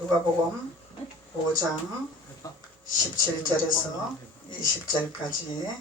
누가복음 5장 17절에서 20절까지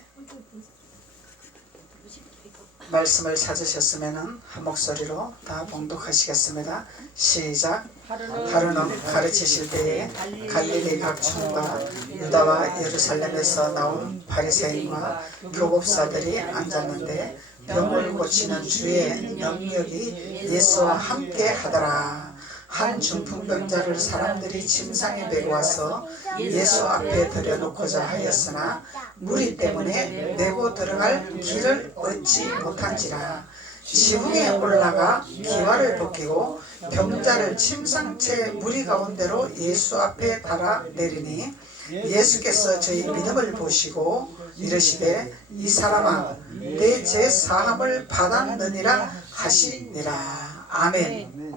말씀을 찾으셨으면 한 목소리로 다 봉독하시겠습니다. 시작. 하루는 가르치실 때에 갈릴리 각 촌과 유다와 예루살렘에서 나온 바리새인과 교법사들이 앉았는데 병을 고치는 주의 능력이 예수와 함께 하더라. 한 중풍병자를 사람들이 침상에 메고 와서 예수 앞에 들여놓고자 하였으나 무리 때문에 메고 들어갈 길을 얻지 못한지라. 지붕에 올라가 기와를 벗기고 병자를 침상채 무리 가운데로 예수 앞에 달아 내리니 예수께서 저희 믿음을 보시고 이르시되 이 사람아 내 죄 사함을 받았느니라 하시니라. 아멘.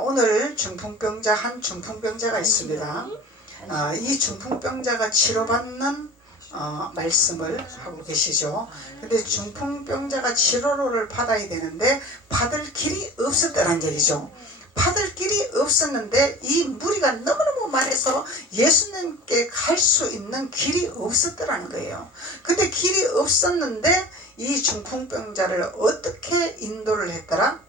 오늘 중풍병자 한 중풍병자가 있습니다. 이 중풍병자가 치료받는 말씀을 하고 계시죠. 근데 중풍병자가 치료를 받아야 되는데 받을 길이 없었다는 얘기죠. 받을 길이 없었는데 이 무리가 너무너무 많아서 예수님께 갈 수 있는 길이 없었더라는 거예요. 근데 길이 없었는데 이 중풍병자를 어떻게 인도를 했더라?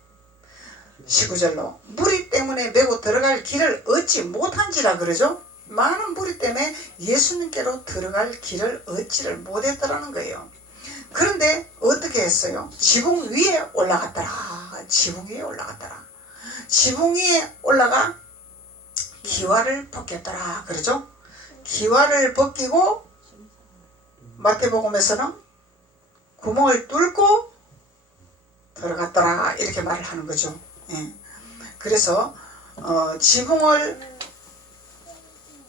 19절로 무리 때문에 메고 들어갈 길을 얻지 못한지라 그러죠. 많은 무리 때문에 예수님께로 들어갈 길을 얻지를 못했더라는 거예요. 그런데 어떻게 했어요? 지붕 위에 올라갔더라. 지붕 위에 올라갔더라. 지붕 위에 올라가 기와를 벗겼더라 그러죠. 기와를 벗기고 마태복음에서는 구멍을 뚫고 들어갔더라 이렇게 말을 하는 거죠. 그래서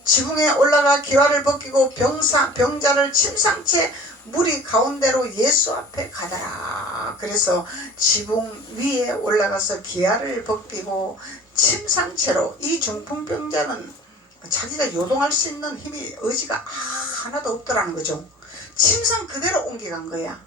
지붕에 올라가 기와를 벗기고 병자를 침상채 무리 가운데로 예수 앞에 가더라. 그래서 지붕 위에 올라가서 기와를 벗기고 침상채로 이 중풍병자는 자기가 요동할 수 있는 힘이 의지가 하나도 없더라는 거죠. 침상 그대로 옮겨간 거야.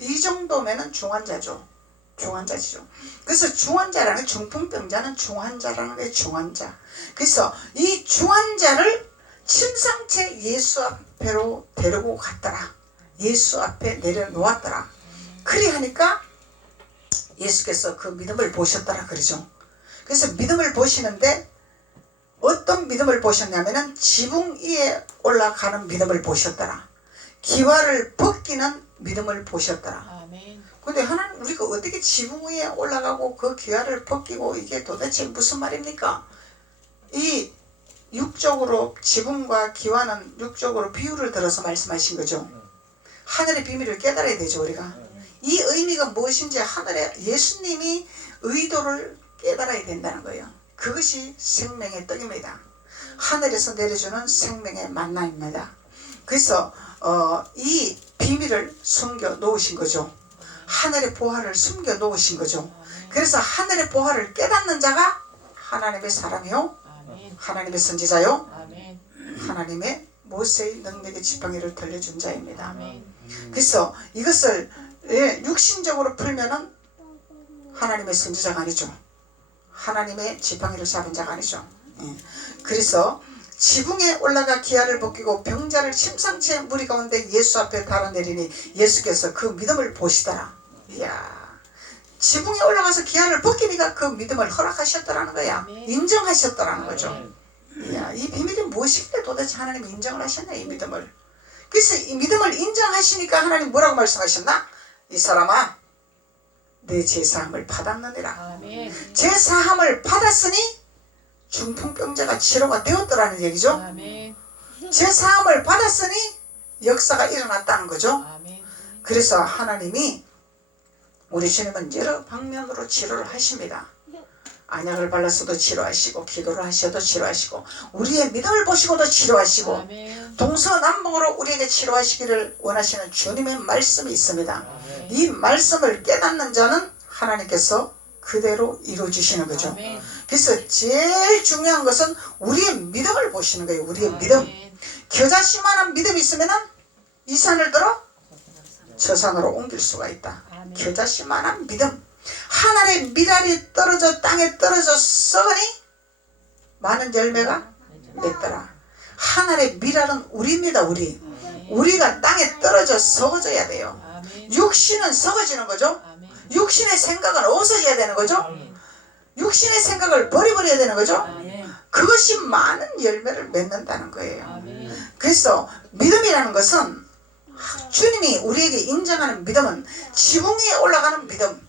이 정도면은 중환자죠. 중환자지죠. 그래서 중환자라는 중풍병자는 중환자라는 게 중환자. 그래서 이 중환자를 침상채 예수 앞으로 데리고 갔더라. 예수 앞에 내려놓았더라. 그리 하니까 예수께서 그 믿음을 보셨더라 그러죠. 그래서 믿음을 보시는데 어떤 믿음을 보셨냐면은 지붕 위에 올라가는 믿음을 보셨더라. 기와를 벗기는 믿음을 보셨더라. 근데 하나님 우리가 어떻게 지붕 위에 올라가고 그 기와를 벗기고 이게 도대체 무슨 말입니까? 이 육적으로 지붕과 기와는 육적으로 비유를 들어서 말씀하신 거죠. 하늘의 비밀을 깨달아야 되죠 우리가. 이 의미가 무엇인지 하늘의 예수님이 의도를 깨달아야 된다는 거예요. 그것이 생명의 떡입니다. 하늘에서 내려주는 생명의 만나입니다. 그래서 이 비밀을 숨겨 놓으신 거죠. 하늘의 보화를 숨겨 놓으신 거죠. 그래서 하늘의 보화를 깨닫는 자가 하나님의 사람이요, 하나님의 선지자요, 하나님의 모세의 능력의 지팡이를 들려준 자입니다. 그래서 이것을 육신적으로 풀면은 하나님의 선지자가 아니죠. 하나님의 지팡이를 잡은 자가 아니죠. 그래서 지붕에 올라가 기와를 벗기고 병자를 침상채 무리 가운데 예수 앞에 달아내리니 예수께서 그 믿음을 보시더라. 이야, 지붕에 올라가서 기와를 벗기니까 그 믿음을 허락하셨더라는 거야. 인정하셨더라는 거죠. 이야, 이 비밀이 무엇이길래 도대체 하나님이 인정을 하셨나 이 믿음을. 그래서 이 믿음을 인정하시니까 하나님 뭐라고 말씀하셨나? 이 사람아 내 죄사함을 받았느니라. 죄사함을 받았으니 중풍병자가 치료가 되었더라는 얘기죠. 죄사함을 받았으니 역사가 일어났다는 거죠. 그래서 하나님이 우리 주님은 여러 방면으로 치료를 하십니다. 안약을 발라서도 치료하시고 기도를 하셔도 치료하시고 우리의 믿음을 보시고도 치료하시고 동서남북으로 우리에게 치료하시기를 원하시는 주님의 말씀이 있습니다. 이 말씀을 깨닫는 자는 하나님께서 그대로 이루어주시는 거죠. 그래서 제일 중요한 것은 우리의 믿음을 보시는 거예요. 우리의 믿음. 겨자씨만한 믿음이 있으면 이 산을 들어 저 산으로 옮길 수가 있다. 겨자씨만한 믿음. 하늘의 밀알이 떨어져 땅에 떨어져 썩으니 많은 열매가 맺더라. 하늘의 밀알은 우리입니다. 우리가 땅에 떨어져 썩어져야 돼요. 육신은 썩어지는 거죠. 육신의 생각은 없어져야 되는 거죠. 육신의 생각을 버려야 되는 거죠. 그것이 많은 열매를 맺는다는 거예요. 그래서 믿음이라는 것은 주님이 우리에게 인정하는 믿음은 지붕 위에 올라가는 믿음,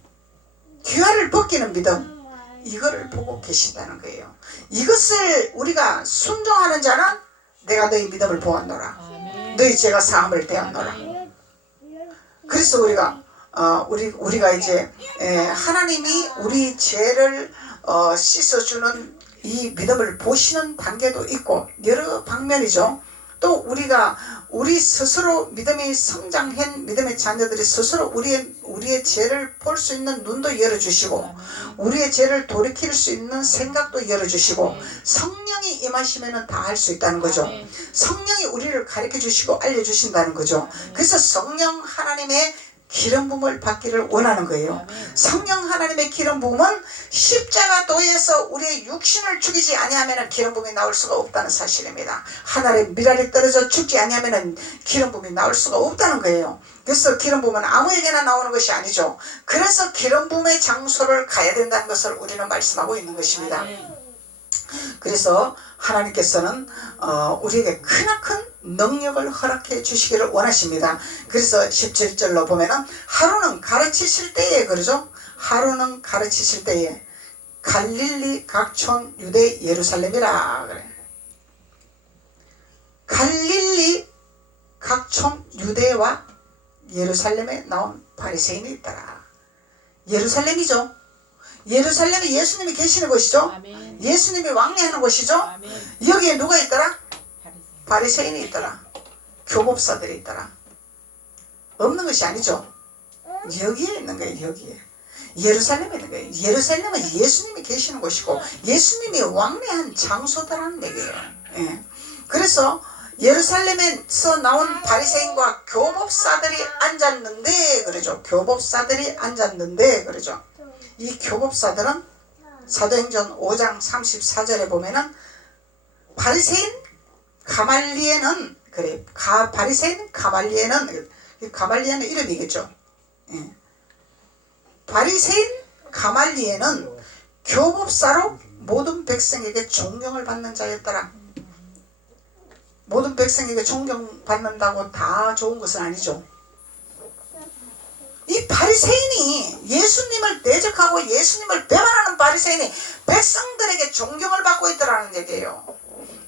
귀화를 벗기는 믿음, 이거를 보고 계신다는 거예요. 이것을 우리가 순종하는 자는 내가 너희 믿음을 보았노라, 너희 죄가 사함을 대었노라. 그래서 우리가 이제 하나님이 우리 죄를 씻어주는 이 믿음을 보시는 단계도 있고 여러 방면이죠. 또 우리 스스로 믿음이 성장한 믿음의 자녀들이 스스로 우리의 죄를 볼 수 있는 눈도 열어주시고 우리의 죄를 돌이킬 수 있는 생각도 열어주시고 성령이 임하시면 다 할 수 있다는 거죠. 성령이 우리를 가르쳐 주시고 알려주신다는 거죠. 그래서 성령 하나님의 기름 부음을 받기를 원하는 거예요. 성령 하나님의 기름 부음은 십자가 도에서 우리의 육신을 죽이지 아니하면 기름 부음이 나올 수가 없다는 사실입니다. 하늘의 밀알이 떨어져 죽지 아니하면 기름 부음이 나올 수가 없다는 거예요. 그래서 기름 부음은 아무에게나 나오는 것이 아니죠. 그래서 기름 부음의 장소를 가야 된다는 것을 우리는 말씀하고 있는 것입니다. 그래서 하나님께서는 우리에게 크나큰 능력을 허락해 주시기를 원하십니다. 그래서 17절로 보면은 하루는 가르치실 때에 그러죠. 하루는 가르치실 때에 갈릴리 각촌 유대 예루살렘이라 그래. 갈릴리 각촌 유대와 예루살렘에 나온 바리새인이 있더라. 예루살렘이죠. 예루살렘이 예수님이 계시는 곳이죠. 아멘. 예수님이 왕래하는 곳이죠. 아멘. 여기에 누가 있더라? 바리새인이 있더라. 교법사들이 있더라. 없는 것이 아니죠. 여기에 있는 거예요. 여기에 예루살렘에 있는 거예요. 예루살렘은 예수님이 계시는 곳이고 예수님이 왕래한 장소다라는 얘기예요. 예. 그래서 예루살렘에서 나온 바리새인과 교법사들이 앉았는데 그러죠. 교법사들이 앉았는데 그러죠. 이 교법사들은 사도행전 5장 34절에 보면은 바리새인 가말리에는 그래. 바리새인 가말리에는 이름이겠죠. 예. 바리새인 가말리에는 교법사로 모든 백성에게 존경을 받는 자였더라. 모든 백성에게 존경받는다고 다 좋은 것은 아니죠. 이 바리새인이 예수님을 대적하고 예수님을 배반하는 바리새인이 백성들에게 존경을 받고 있더라는 얘기예요.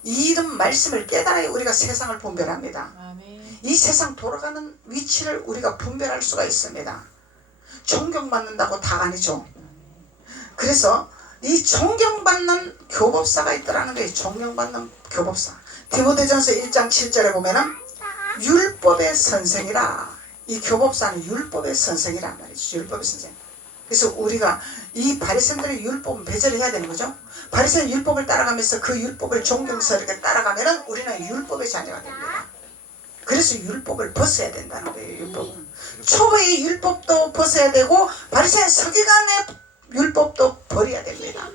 이런 말씀을 깨달아야 우리가 세상을 분별합니다. 아멘. 이 세상 돌아가는 위치를 우리가 분별할 수가 있습니다. 존경받는다고 다 아니죠. 그래서 이 존경받는 교법사가 있더라는 거예요. 존경받는 교법사. 디모데전서 1장 7절에 보면은 율법의 선생이라. 이 교법사는 율법의 선생이란 말이죠. 율법의 선생. 그래서 우리가 이 바리새인들의 율법은 배제를 해야 되는 거죠. 바리새인 율법을 따라가면서 그 율법을 존경스럽게 따라가면은 우리는 율법의 자녀가 됩니다. 그래서 율법을 벗어야 된다는 거예요. 율법은. 초보의 율법도 벗어야 되고 바리새인 서기관의 율법도 버려야 됩니다.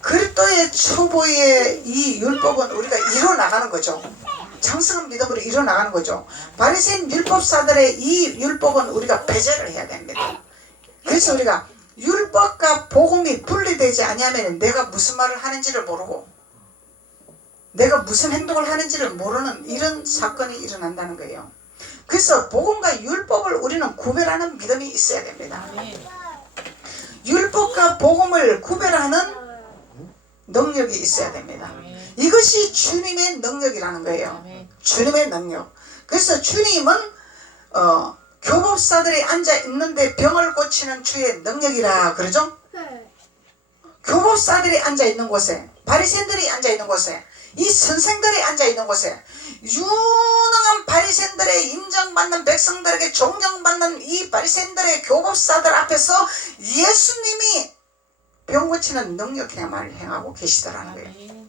그리스도의 초보의 이 율법은 우리가 이뤄나가는 거죠. 장성한 믿음으로 이뤄나가는 거죠. 바리새인 율법사들의 이 율법은 우리가 배제를 해야 됩니다. 그래서 우리가 율법과 복음이 분리되지 아니하면 내가 무슨 말을 하는지를 모르고 내가 무슨 행동을 하는지를 모르는 이런 사건이 일어난다는 거예요. 그래서 복음과 율법을 우리는 구별하는 믿음이 있어야 됩니다. 율법과 복음을 구별하는 능력이 있어야 됩니다. 이것이 주님의 능력이라는 거예요. 주님의 능력. 그래서 주님은 교법사들이 앉아있는데 병을 고치는 주의 능력이라 그러죠. 교법사들이 앉아있는 곳에 바리새인들이 앉아있는 곳에 이 선생들이 앉아있는 곳에 유능한 바리새인들의 인정받는 백성들에게 존경받는 이 바리새인들의 교법사들 앞에서 예수님이 병 고치는 능력 행하고 계시더라는 거예요.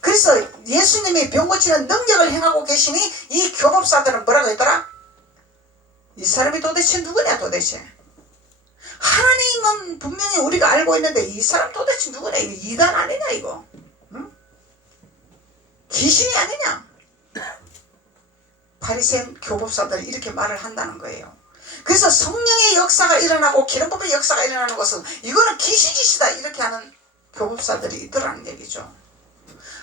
그래서 예수님이 병 고치는 능력을 행하고 계시니 이 교법사들은 뭐라고 했더라? 이 사람이 도대체 누구냐 도대체? 하나님은 분명히 우리가 알고 있는데 이 사람 도대체 누구냐? 이거 이단 아니냐 이거? 응? 귀신이 아니냐? 바리새인 교법사들이 이렇게 말을 한다는 거예요. 그래서 성령의 역사가 일어나고 기름 부음의 역사가 일어나는 것은 이거는 귀신짓이다 이렇게 하는 교법사들이 있더라는 얘기죠.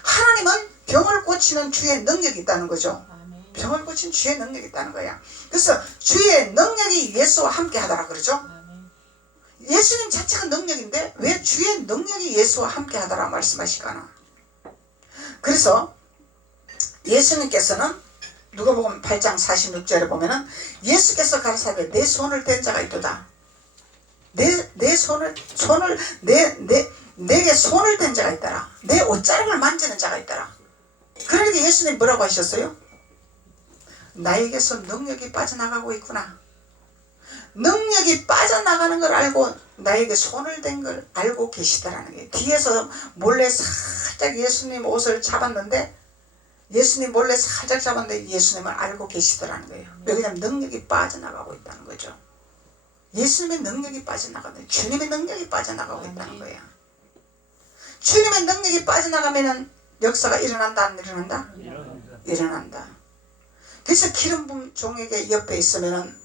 하나님은 병을 고치는 주의 능력이 있다는 거죠. 병을 고치는 주의 능력이 있다는 거야. 그래서 주의 능력이 예수와 함께 하더라 그러죠. 예수님 자체가 능력인데 왜 주의 능력이 예수와 함께 하더라 말씀하시거나. 그래서 예수님께서는 누가복음 8장 46절에 보면은 예수께서 가라사대 내 손을 댄 자가 있도다. 내 손을 내게 손을 댄 자가 있더라. 내 옷자락을 만지는 자가 있더라. 그러니까 예수님 뭐라고 하셨어요? 나에게서 능력이 빠져나가고 있구나. 능력이 빠져나가는 걸 알고 나에게 손을 댄 걸 알고 계시더라는 게, 뒤에서 몰래 살짝 예수님 옷을 잡았는데 예수님 몰래 살짝 잡았는데 예수님을 알고 계시더라는 거예요. 왜냐하면 능력이 빠져나가고 있다는 거죠. 예수님의 능력이 빠져나가는, 주님의 능력이 빠져나가고 있다는 거예요. 주님의 능력이 빠져나가면은 역사가 일어난다 안 일어난다? 일어난다. 그래서 기름 부은 종에게 옆에 있으면은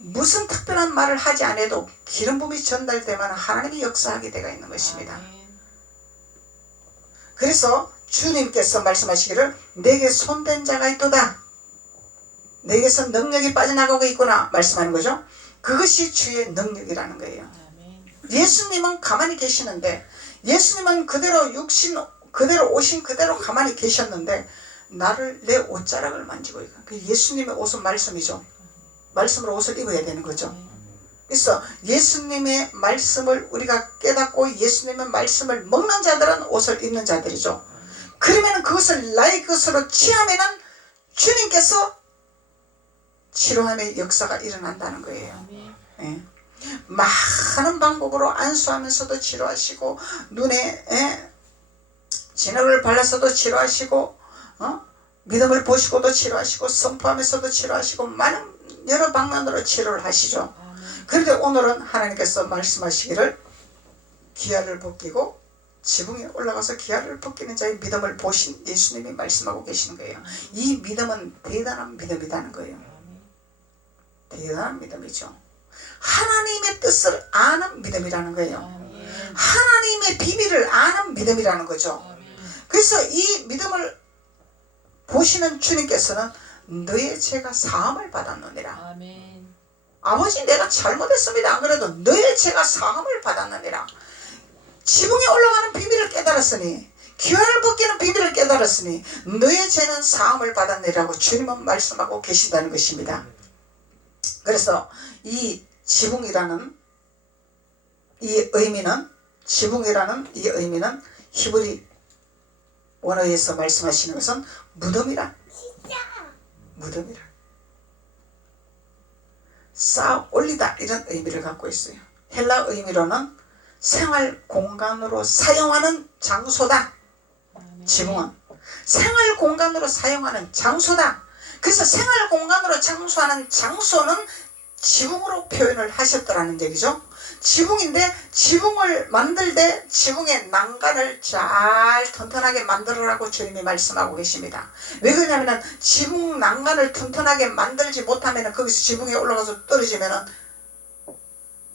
무슨 특별한 말을 하지 않아도 기름 부음이 전달되면 하나님이 역사하게 되어 있는 것입니다. 그래서 주님께서 말씀하시기를 내게 손댄 자가 있도다. 내게서 능력이 빠져나가고 있구나 말씀하는 거죠. 그것이 주의 능력이라는 거예요. 예수님은 가만히 계시는데, 예수님은 그대로 육신 그대로 오신 그대로 가만히 계셨는데 나를 내 옷자락을 만지고 있고, 그 예수님의 옷은 말씀이죠. 말씀으로 옷을 입어야 되는 거죠. 그래서 예수님의 말씀을 우리가 깨닫고 예수님의 말씀을 먹는 자들은 옷을 입는 자들이죠. 그러면 그것을 나의 것으로 취하면은 주님께서 치료함의 역사가 일어난다는 거예요. 예. 많은 방법으로 안수하면서도 치료하시고, 눈에 진흙을 발라서도 치료하시고, 믿음을 보시고도 치료하시고, 선포하면서도 치료하시고, 많은 여러 방면으로 치료를 하시죠. 그런데 오늘은 하나님께서 말씀하시기를 기아를 벗기고 지붕에 올라가서 기아를 벗기는 자의 믿음을 보신 예수님이 말씀하고 계시는 거예요. 이 믿음은 대단한 믿음이라는 거예요. 대단한 믿음이죠. 하나님의 뜻을 아는 믿음이라는 거예요. 하나님의 비밀을 아는 믿음이라는 거죠. 그래서 이 믿음을 보시는 주님께서는 너의 죄가 사함을 받았느니라. 아버지 내가 잘못했습니다. 안 그래도 너의 죄가 사함을 받았느니라. 지붕에 올라가는 비밀을 깨달았으니, 기와를 벗기는 비밀을 깨달았으니 너의 죄는 사함을 받았느니라고 주님은 말씀하고 계신다는 것입니다. 그래서 이 지붕이라는 이 의미는, 지붕이라는 이 의미는 히브리 원어에서 말씀하시는 것은 무덤이라, 무덤이라, 쌓아 올리다 이런 의미를 갖고 있어요. 헬라 의미로는 생활 공간으로 사용하는 장소다. 지붕은 생활 공간으로 사용하는 장소다. 그래서 생활 공간으로 장소하는 장소는 지붕으로 표현을 하셨더라는 얘기죠. 지붕인데 지붕을 만들 때 지붕의 난간을 잘 튼튼하게 만들으라고 주님이 말씀하고 계십니다. 왜 그러냐면 지붕 난간을 튼튼하게 만들지 못하면 거기서 지붕에 올라가서 떨어지면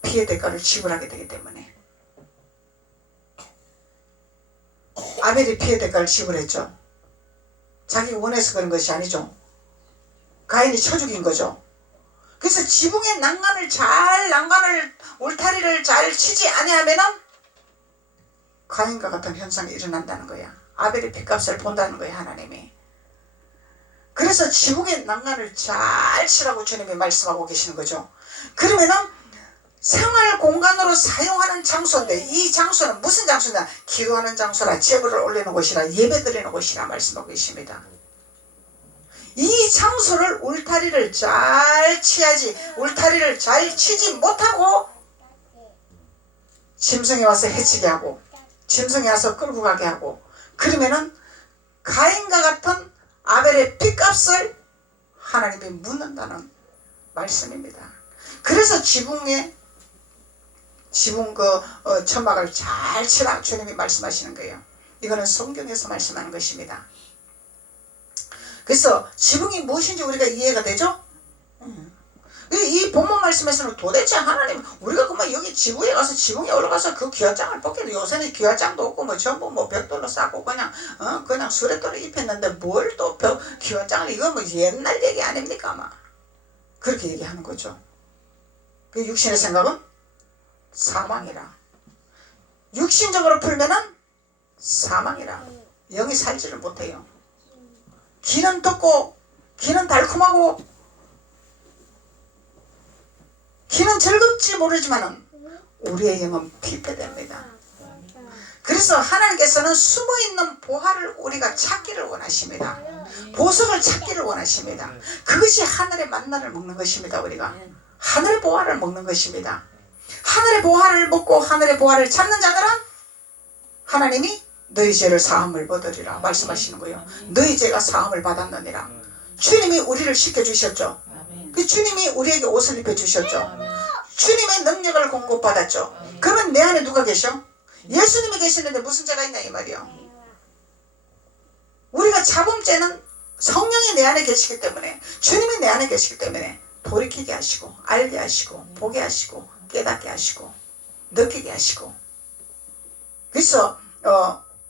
피해 대가를 지불하게 되기 때문에. 아벨이 피해 대가를 지불했죠. 자기가 원해서 그런 것이 아니죠. 가인이 쳐 죽인 거죠. 그래서 지붕의 난간을 울타리를 잘 치지 아니하면은 가인과 같은 현상이 일어난다는 거야. 아벨의 핏값을 본다는 거야, 하나님이. 그래서 지붕의 난간을 잘 치라고 주님이 말씀하고 계시는 거죠. 그러면은 생활 공간으로 사용하는 장소인데, 이 장소는 무슨 장소냐? 기도하는 장소라, 제물을 올리는 곳이라, 예배드리는 곳이라 말씀하고 계십니다. 이 장소를 울타리를 잘 치야지, 울타리를 잘 치지 못하고 짐승이 와서 해치게 하고 짐승이 와서 끌고 가게 하고, 그러면은 가인과 같은 아벨의 핏값을 하나님이 묻는다는 말씀입니다. 그래서 지붕에 지붕 천막을 잘 치라 주님이 말씀하시는 거예요. 이거는 성경에서 말씀하는 것입니다. 그래서 지붕이 무엇인지 우리가 이해가 되죠? 이 본문 말씀에서는 도대체 하나님 우리가 그만 여기 지붕에 가서 지붕에 올라가서 그 기와장을 벗겨도 요새는 기와장도 없고 뭐 전부 뭐 벽돌로 쌓고 그냥 수레돌을 입혔는데 뭘 또 기와장을 이거 뭐 옛날 얘기 아닙니까 아마 그렇게 얘기하는 거죠. 그 육신의 생각은 사망이라. 육신적으로 풀면은 사망이라. 영이 살지를 못해요. 귀는 듣고 귀는 달콤하고 귀는 즐겁지 모르지만은 우리의 영은 피폐됩니다. 그래서 하나님께서는 숨어있는 보화를 우리가 찾기를 원하십니다. 보석을 찾기를 원하십니다. 그것이 하늘의 만나를 먹는 것입니다. 우리가 하늘의 보화를 먹는 것입니다. 하늘의 보화를 먹고 하늘의 보화를 찾는 자들은 하나님이 너희 죄를 사함을 받으리라 말씀하시는 거예요. 너희 죄가 사함을 받았느니라. 주님이 우리를 씻겨주셨죠. 그 주님이 우리에게 옷을 입혀주셨죠. 주님의 능력을 공급받았죠. 그러면 내 안에 누가 계셔? 예수님이 계시는데 무슨 죄가 있냐 이 말이요. 우리가 잡음죄는 성령이 내 안에 계시기 때문에 주님이 내 안에 계시기 때문에 돌이키게 하시고 알게 하시고 보게 하시고 깨닫게 하시고 느끼게 하시고 그래서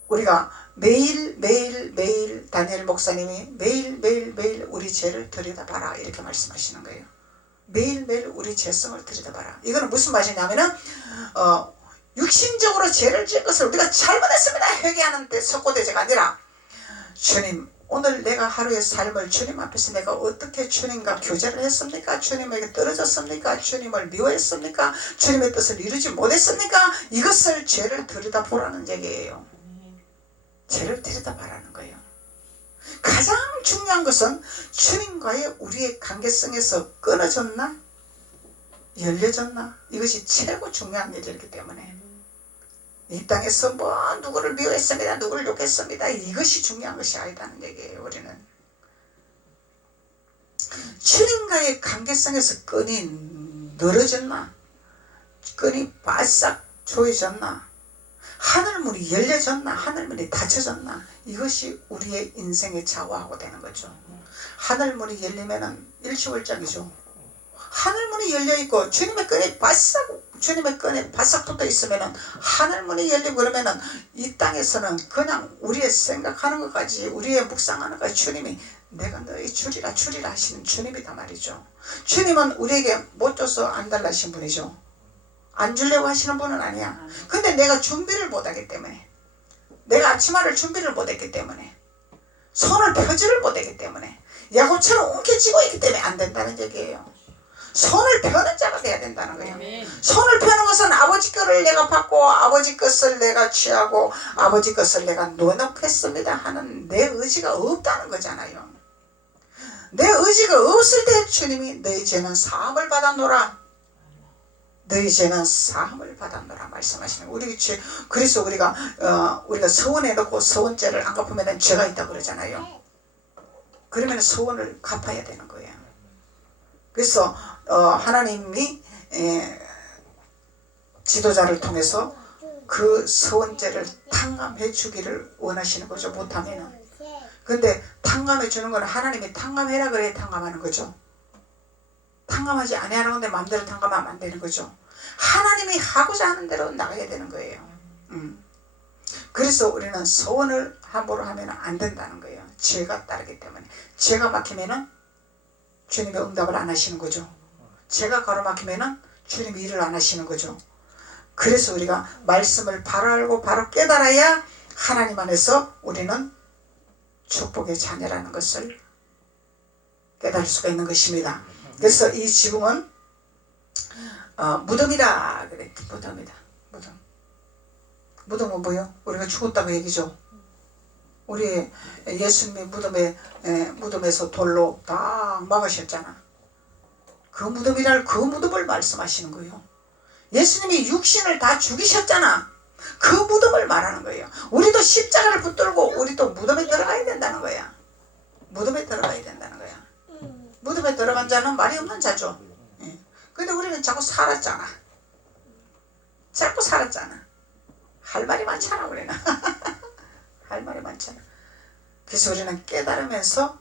우리가 매일 다니엘 목사님이 매일 우리 죄를 들여다봐라 이렇게 말씀하시는 거예요. 매일 우리 죄성을 들여다봐라. 이거는 무슨 말이냐면은 육신적으로 죄를 지은 것을 우리가 잘못했습니다 회개하는 데 석고대죄가 아니라 주님 오늘 내가 하루의 삶을 주님 앞에서 내가 어떻게 주님과 교제를 했습니까? 주님에게 떨어졌습니까? 주님을 미워했습니까? 주님의 뜻을 이루지 못했습니까? 이것을 죄를 들여다보라는 얘기예요. 죄를 들여다보라는 거예요. 가장 중요한 것은 주님과의 우리의 관계성에서 끊어졌나? 열려졌나? 이것이 최고 중요한 일이기 때문에 이 땅에서 뭐 누구를 미워했습니다. 누구를 욕했습니다. 이것이 중요한 것이 아니다는 얘기예요. 우리는 주님과의 관계성에서 끈이 늘어졌나? 끈이 바싹 조여졌나? 하늘문이 열려졌나? 하늘문이 닫혀졌나? 이것이 우리의 인생의 좌우하고 되는 거죠. 하늘문이 열리면은 일시월장이죠. 하늘문이 열려있고 주님의 끈에 바싹 붙어 있으면은 하늘문이 열리고 그러면은 이 땅에서는 그냥 우리의 생각하는 것까지 우리의 묵상하는 것까지 주님이 내가 너희 주리라 하시는 주님이다 말이죠. 주님은 우리에게 못 줘서 안 달라신 분이죠. 안 주려고 하시는 분은 아니야. 근데 내가 준비를 못하기 때문에 내가 앞치마를 준비를 못했기 때문에 손을 펴지를 못했기 때문에 야곱처럼 움켜쥐고 있기 때문에 안 된다는 얘기예요. 손을 펴는 자가 돼야 된다는 거예요. 손을 펴는 것은 아버지 것을 내가 받고 아버지 것을 내가 취하고 아버지 것을 내가 노력했습니다 하는 내 의지가 없다는 거잖아요. 내 의지가 없을 때 주님이 너희 죄는 사함을 받았노라. 너희 죄는 사함을 받았노라 말씀하시는 거예요. 그래서 우리가 서원해 놓고 서원죄를 안 갚으면 죄가 있다고 그러잖아요. 그러면 서원을 갚아야 되는 거예요. 그래서 하나님이 지도자를 통해서 그 서원죄를 탕감해 주기를 원하시는 거죠. 못하면은. 근데 탕감해 주는 건 하나님이 탕감해라 그래야 탕감하는 거죠. 탕감하지 아니하는 건데 마음대로 탕감하면 안 되는 거죠. 하나님이 하고자 하는 대로 나가야 되는 거예요. 그래서 우리는 서원을 함부로 하면 안 된다는 거예요. 죄가 따르기 때문에. 죄가 막히면은 주님이 응답을 안 하시는 거죠. 죄가 가로막히면은 주님이 일을 안 하시는 거죠. 그래서 우리가 말씀을 바로 알고 바로 깨달아야 하나님 안에서 우리는 축복의 자녀라는 것을 깨달을 수가 있는 것입니다. 그래서 이 지붕은 무덤이다 그래. 무덤이다. 무덤은 뭐요? 우리가 죽었다고 얘기죠. 우리 예수님이 무덤에서 돌로 딱 막으셨잖아. 그 무덤을 말씀하시는 거예요. 예수님이 육신을 다 죽이셨잖아. 그 무덤을 말하는 거예요. 우리도 십자가를 붙들고 우리도 무덤에 들어가야 된다는 거야. 무덤에 들어가야 된다는 거야. 무덤에 들어간 자는 말이 없는 자죠. 근데 우리는 자꾸 살았잖아. 자꾸 살았잖아. 할 말이 많잖아 우리는. 할 말이 많잖아. 그래서 우리는 깨달으면서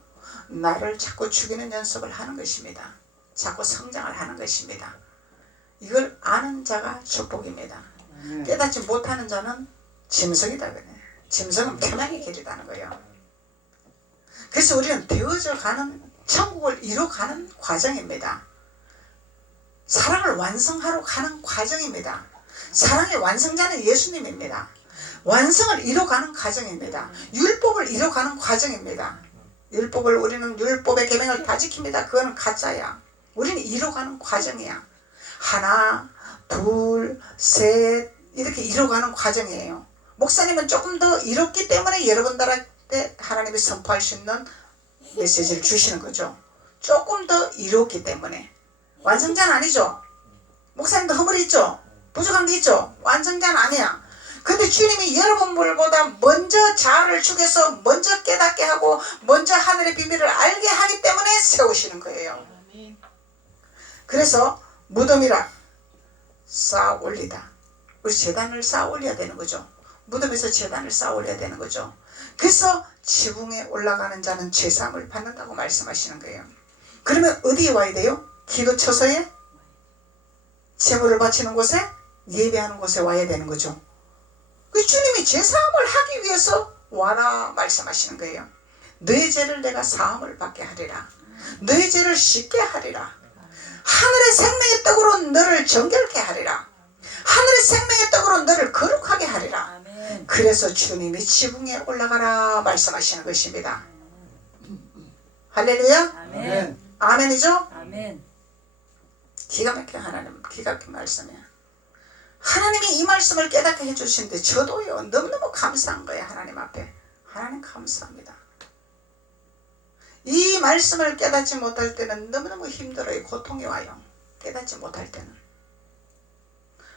나를 자꾸 죽이는 연습을 하는 것입니다. 자꾸 성장을 하는 것입니다. 이걸 아는 자가 축복입니다. 깨닫지 못하는 자는 짐승이다 그래. 짐승은 표명의 길이라는 거예요. 그래서 우리는 되어져 가는 천국을 이뤄가는 과정입니다. 사랑을 완성하러 가는 과정입니다. 사랑의 완성자는 예수님입니다. 완성을 이뤄가는 과정입니다. 율법을 이뤄가는 과정입니다. 율법을 우리는 율법의 계명을 다 지킵니다. 그거는 가짜야. 우리는 이뤄가는 과정이야. 하나, 둘, 셋 이렇게 이뤄가는 과정이에요. 목사님은 조금 더 이뤘기 때문에 여러분들한테 하나님이 선포할 수 있는 메시지를 주시는 거죠. 조금 더 이뤘기 때문에. 완성자는 아니죠. 목사님도 허물이 있죠. 부족한 게 있죠. 완성자는 아니야. 근데 주님이 여러분들보다 먼저 자아를 죽여서 먼저 깨닫게 하고 먼저 하늘의 비밀을 알게 하기 때문에 세우시는 거예요. 그래서 무덤이라 쌓아 올리다. 우리 제단을 쌓아 올려야 되는 거죠. 무덤에서 제단을 쌓아 올려야 되는 거죠. 그래서 지붕에 올라가는 자는 죄사함을 받는다고 말씀하시는 거예요. 그러면 어디에 와야 돼요? 기도 처소에, 제물을 바치는 곳에, 예배하는 곳에 와야 되는 거죠. 그 주님이 죄사함을 하기 위해서 와라 말씀하시는 거예요. 너의 죄를 내가 사함을 받게 하리라. 너의 죄를 씻게 하리라. 하늘의 생명의 떡으로 너를 정결케 하리라. 하늘의 생명의 떡으로 너를 거룩하게 하리라. 아멘. 그래서 주님이 지붕에 올라가라 말씀하시는 것입니다. 할렐루야. 아멘. 아멘이죠. 아멘. 기가 막힌 하나님, 기가 막힌 말씀이야. 하나님이 이 말씀을 깨닫게 해주시는데 저도요 너무너무 감사한 거예요. 하나님 앞에. 하나님 감사합니다. 이 말씀을 깨닫지 못할 때는 너무너무 힘들어요. 고통이 와요. 깨닫지 못할 때는.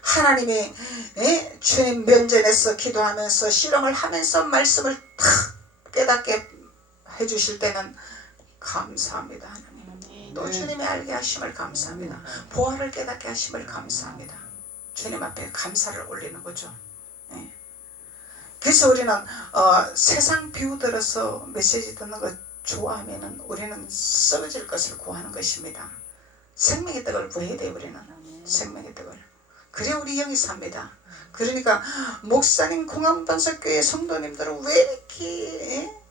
하나님이 주님 면전에서 기도하면서 실험을 하면서 말씀을 탁 깨닫게 해주실 때는 감사합니다. 하나님. 또 주님이 알게 하심을 감사합니다. 보화를 깨닫게 하심을 감사합니다. 주님 앞에 감사를 올리는 거죠. 네. 그래서 우리는 세상 비우들어서 메시지 듣는 거 좋아하면은 우리는 썩어질 것을 구하는 것입니다. 생명의 떡을 구해야 돼요. 우리는 생명의 떡을. 그래 우리 영이 삽니다. 그러니까 목사님 공항반석교회 성도님들은 왜 이렇게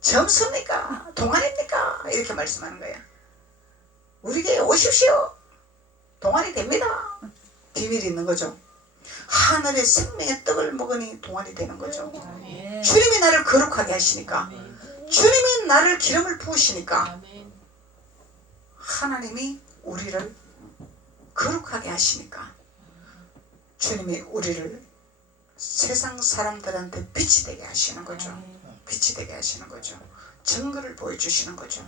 젊습니까? 동안입니까? 이렇게 말씀하는 거야. 우리 교회 오십시오. 동안이 됩니다. 비밀이 있는 거죠. 하늘의 생명의 떡을 먹으니 동안이 되는 거죠. 주님이 나를 거룩하게 하시니까, 주님이 나를 기름을 부으시니까, 하나님이 우리를 거룩하게 하시니까, 주님이 우리를 세상 사람들한테 빛이 되게 하시는 거죠. 빛이 되게 하시는 거죠. 증거를 보여주시는 거죠.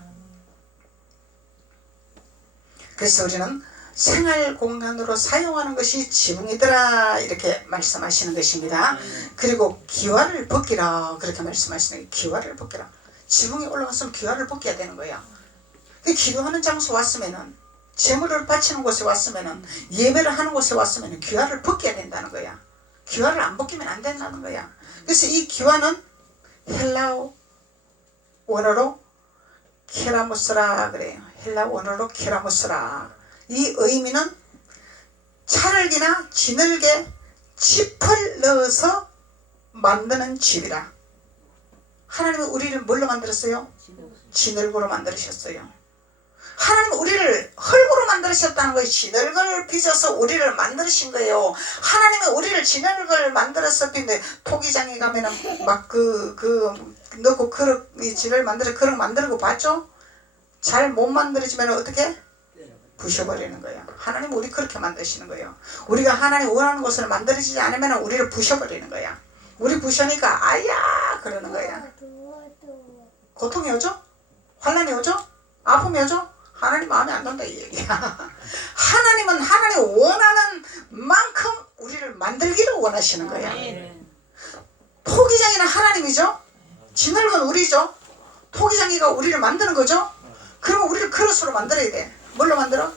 그래서 우리는 생활 공간으로 사용하는 것이 지붕이더라 이렇게 말씀하시는 것입니다. 그리고 기와를 벗기라 그렇게 말씀하시는 거예요. 기와를 벗기라. 지붕에 올라갔으면 기와를 벗겨야 되는 거야. 기도하는 장소 왔으면은, 제물을 바치는 곳에 왔으면은, 예배를 하는 곳에 왔으면은 기와를 벗겨야 된다는 거야. 기와를 안 벗기면 안 된다는 거야. 그래서 이 기와는 헬라어 원어로 케라모스라 그래요. 헬라어 원어로 케라모스라. 이 의미는 찰흙이나 진흙에 짚을 넣어서 만드는 집이라. 하나님은 우리를 뭘로 만들었어요? 진흙으로 만들으셨어요. 하나님은 우리를 흙으로 만드셨다는 거예요. 진흙을 빚어서 우리를 만드신 거예요. 하나님은 우리를 진흙을 만들어서 빚는데, 토기장에 가면은 막 넣고 그릇, 이 진을 만들어 그릇 만드는 거 봤죠? 잘 못 만들어지면 어떻게? 부셔버리는 거예요. 하나님은 우리 그렇게 만드시는 거예요. 우리가 하나님 원하는 곳을 만들어지지 않으면 우리를 부셔버리는 거야. 우리 부셔니까 아야 그러는 거야. 고통이 오죠? 환난이 오죠? 아픔이 오죠? 하나님 마음에 안 든다 이 얘기야. 하나님은 하나님 원하는 만큼 우리를 만들기를 원하시는 거야. 토기장이는 하나님이죠. 진흙은 우리죠. 토기장이가 우리를 만드는 거죠. 그러면 우리를 그릇으로 만들어야 돼. 뭘로 만들어?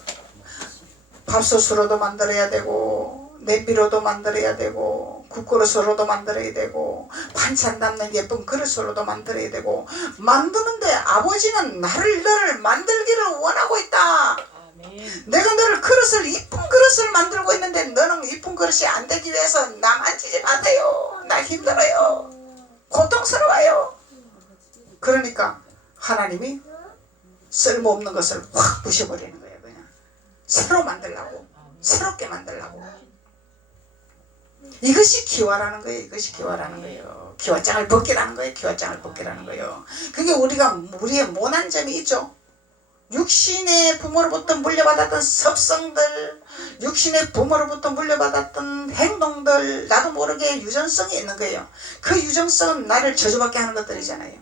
밥솥으로도 만들어야 되고, 냄비로도 만들어야 되고 국그릇으로도 만들어야 되고 반찬 담는 예쁜 그릇으로도 만들어야 되고 만드는데 아버지는 너를 만들기를 원하고 있다. 아멘. 내가 너를 그릇을 이쁜 그릇을 만들고 있는데 너는 이쁜 그릇이 안 되기 위해서 나 만지지 마세요. 나 힘들어요. 고통스러워요. 그러니까 하나님이 쓸모없는 것을 확 부셔버리는 거예요. 그냥 새로 만들라고, 새롭게 만들라고. 이것이 기화라는 거예요. 이것이 기화라는 거예요. 기화장을 벗기라는 거예요. 기화장을 벗기라는 거예요. 그게 우리의 모난 점이 있죠. 육신의 부모로부터 물려받았던 습성들, 육신의 부모로부터 물려받았던 행동들, 나도 모르게 유전성이 있는 거예요. 그 유전성은 나를 저주받게 하는 것들이잖아요.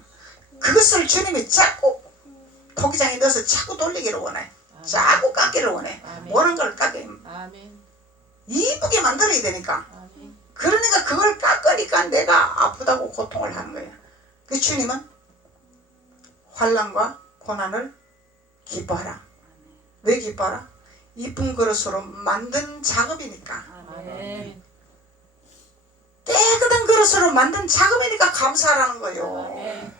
그것을 주님이 자꾸 토기장에 넣어서 자꾸 돌리기를 원해. 자꾸 깎기를 원해. 원하는 걸 깎게. 이쁘게 만들어야 되니까. 그러니까 그걸 깎으니까 내가 아프다고 고통을 하는 거예요. 그 주님은 환난과 고난을 기뻐하라. 왜 기뻐하라? 이쁜 그릇으로 만든 작업이니까. 깨끗한 그릇으로 만든 작업이니까 감사하라는 거예요.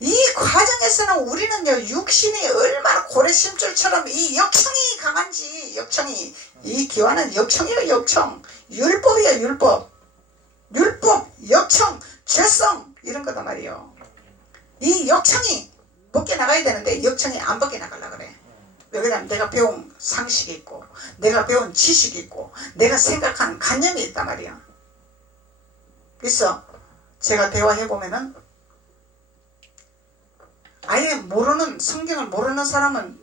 이 과정에서는 우리는요, 육신이 얼마나 고래심줄처럼 이 역청이 강한지, 역청이, 이 기와는 역청이에요. 역청. 율법이에요. 율법. 율법, 역청, 죄성 이런 거단 말이에요. 이 역청이 벗겨나가야 되는데 역청이 안 벗겨나가려고 그래. 왜 그러냐면 내가 배운 상식이 있고 내가 배운 지식이 있고 내가 생각하는 관념이 있단 말이야. 그래서 제가 대화해보면은 아예 모르는, 성경을 모르는 사람은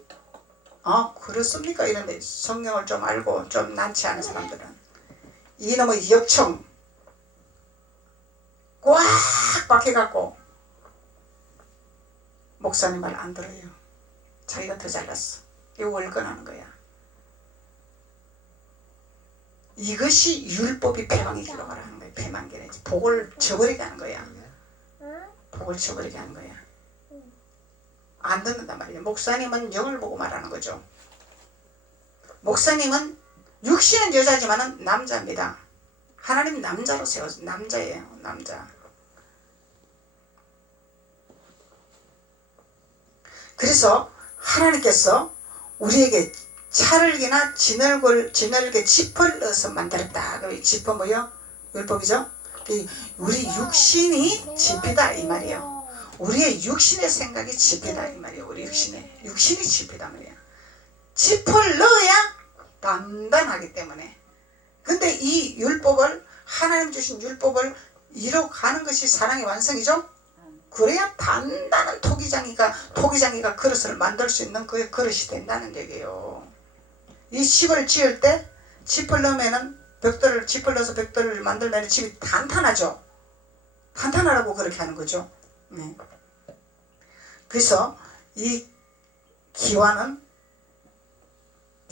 그렇습니까? 이런데 성경을 좀 알고 좀 난치 않은 사람들은 이놈의 역청 꽉 박혀갖고 목사님 말 안 들어요. 자기가 더 잘났어. 이거 월권하는 거야. 이것이 율법이 패망이기로 말하는 거야. 패망기래. 복을 저버리게 하는 거야. 복을 저버리게 하는 거야. 안 듣는단 말이야. 목사님은 영을 보고 말하는 거죠. 목사님은 육신은 여자지만은 남자입니다. 하나님 남자로 세워서 남자예요. 남자. 그래서 하나님께서 우리에게 찰흙이나 진흙에 짚을 넣어서 만들었다. 짚은 뭐요? 율법이죠? 우리 육신이 짚이다 이 말이에요. 우리의 육신의 생각이 짚이다 이 말이에요. 우리 육신이 짚이다 말이에요. 짚을 넣어야 단단하기 때문에. 근데 이 율법을, 하나님 주신 율법을 이뤄가는 것이 사랑의 완성이죠? 그래야 단단한 토기장이가 그릇을 만들 수 있는 그 그릇이 된다는 얘기예요. 이 집을 지을 때 짚을 넣으면은 짚을 넣어서 벽돌을 만들면 집이 탄탄하죠. 탄탄하라고 그렇게 하는 거죠. 네. 그래서 이 기와는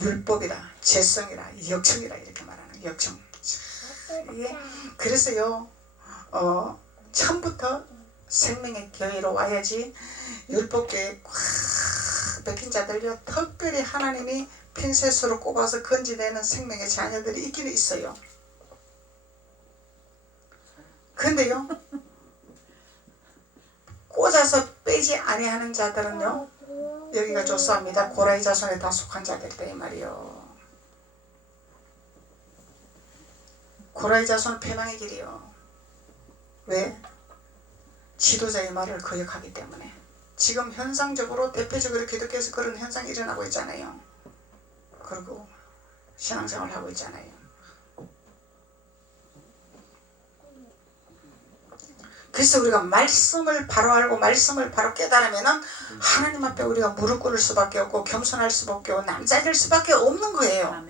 율법이라, 죄성이라, 역청이라 이렇게 말하는 역청. 그래서요, 처음부터 생명의 교회로 와야지. 율법교회에 꽉 박힌 자들요, 특별히 하나님이 핀셋으로 꼽아서 건지내는 생명의 자녀들이 있기는 있어요. 근데요, 꽂아서 빼지 아니하는 자들은요, 여기가 조사합니다. 고라이 자손에 다 속한 자들이다 이 말이요. 고라이 자손은 패망의 길이요. 왜? 지도자의 말을 거역하기 때문에. 지금 현상적으로 대표적으로 기독교에서 그런 현상이 일어나고 있잖아요. 그리고 신앙생활을 하고 있잖아요. 그래서 우리가 말씀을 바로 알고 말씀을 바로 깨달으면은 하나님 앞에 우리가 무릎 꿇을 수밖에 없고 겸손할 수밖에 없고 남자일 수밖에 없는 거예요.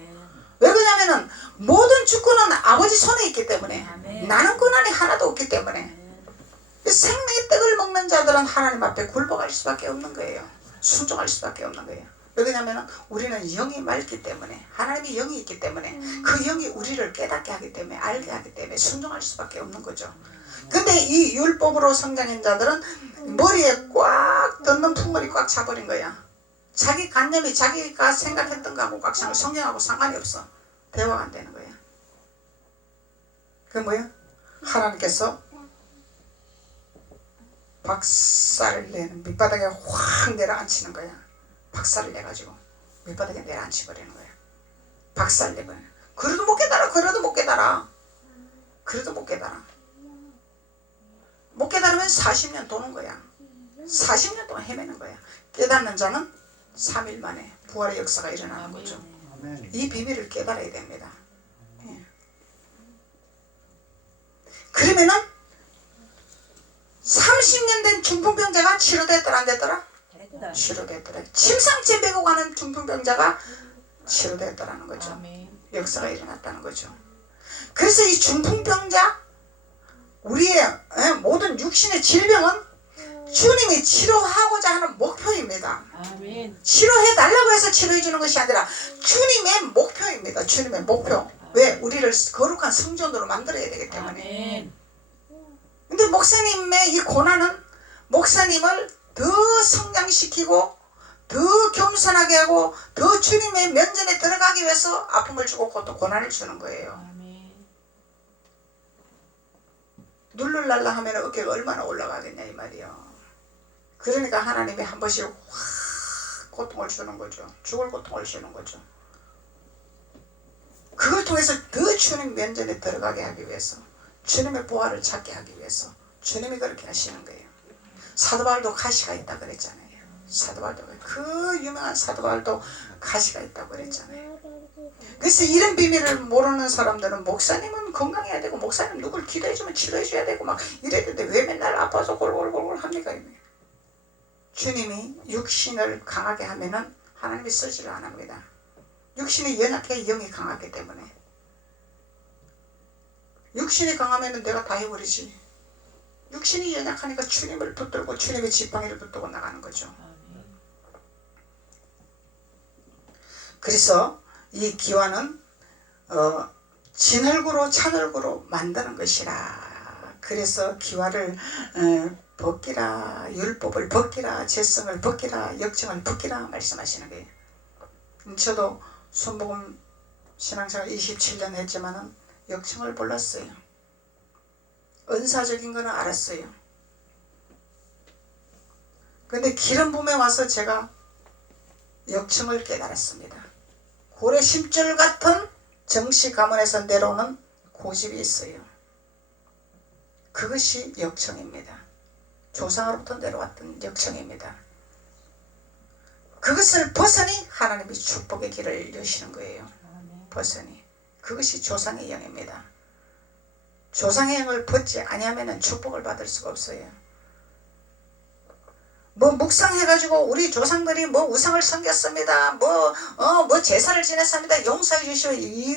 왜 그러냐면은 모든 주권은 아버지 손에 있기 때문에. 나는 권한이 하나도 없기 때문에. 생명의 떡을 먹는 자들은 하나님 앞에 굴복할 수밖에 없는 거예요. 순종할 수밖에 없는 거예요. 왜 그러냐면 우리는 영이 맑기 때문에, 하나님이 영이 있기 때문에, 그 영이 우리를 깨닫게 하기 때문에, 알게 하기 때문에 순종할 수밖에 없는 거죠. 근데 이 율법으로 성장한 자들은 머리에 꽉 뜯는 풍물이 꽉 차버린 거야. 자기 관념이 자기가 생각했던 거하고 꽉 차고 성경하고 상관이 없어. 대화가 안 되는 거야. 그게 뭐야? 하나님께서 박살을 내는, 밑바닥에 확 내려앉히는 거야. 박살을 내가지고 밑바닥에 내려앉혀버리는 거야. 박살 내버려. 그래도 못 깨달아. 그래도 못 깨달아. 그래도 못 깨달아. 못 깨달으면 40년 도는 거야. 40년 동안 헤매는 거야. 깨닫는 자는 3일 만에 부활의 역사가 일어나는 거죠. 이 비밀을 깨달아야 됩니다. 예. 그러면은 30년 된 중풍병자가 치료됐더라 안 됐더라? 치료됐더라. 침상째 메고 가는 중풍병자가 치료됐더라는 거죠. 역사가 일어났다는 거죠. 그래서 이 중풍병자, 우리의 모든 육신의 질병은 주님이 치료하고자 하는 목표입니다. 아멘. 치료해달라고 해서 치료해 주는 것이 아니라 주님의 목표입니다. 주님의 목표. 왜? 우리를 거룩한 성전으로 만들어야 되기 때문에. 아멘. 근데 목사님의 이 고난은 목사님을 더 성장시키고 더 겸손하게 하고 더 주님의 면전에 들어가기 위해서 아픔을 주고 고난을 주는 거예요. 아멘. 누를랄라 하면 어깨가 얼마나 올라가겠냐 이 말이요. 그러니까 하나님이 한 번씩 확 고통을 주는 거죠. 죽을 고통을 주는 거죠. 그걸 통해서 더 주님 면전에 들어가게 하기 위해서, 주님의 보화를 찾게 하기 위해서 주님이 그렇게 하시는 거예요. 사도 바울도 가시가 있다 그랬잖아요. 사도 바울도, 그 유명한 사도 바울도 가시가 있다고 그랬잖아요. 그래서 이런 비밀을 모르는 사람들은 목사님은 건강해야 되고 목사님 누굴 기도해주면 치료해줘야 되고 막 이래야 되는데 왜 맨날 아파서 골골골골 합니까? 주님이 육신을 강하게 하면은 하나님이 쓰지를 안 합니다. 육신이 연약해 영이 강하기 때문에. 육신이 강하면은 내가 다 해버리지. 육신이 연약하니까 주님을 붙들고 주님의 지팡이를 붙들고 나가는 거죠. 그래서 이 기와는 진흙으로 찬흙으로 만드는 것이라. 그래서 기와를 벗기라, 율법을 벗기라, 죄성을 벗기라, 역정을 벗기라 말씀하시는 거예요. 저도 순복음 신앙생활 27년 했지만은 역정을 몰랐어요. 은사적인 거는 알았어요. 근데 기름 부음에 와서 제가 역정을 깨달았습니다. 고래 심줄 같은 정시 가문에서 내려오는 고집이 있어요. 그것이 역정입니다. 조상으로부터 내려왔던 역정입니다. 그것을 벗으니 하나님이 축복의 길을 여시는 거예요. 벗으니. 그것이 조상의 영입니다. 조상의 영을 벗지 아니하면 축복을 받을 수가 없어요. 뭐 묵상해가지고 우리 조상들이 뭐 우상을 섬겼습니다. 뭐 제사를 지냈습니다. 용서해 주시오.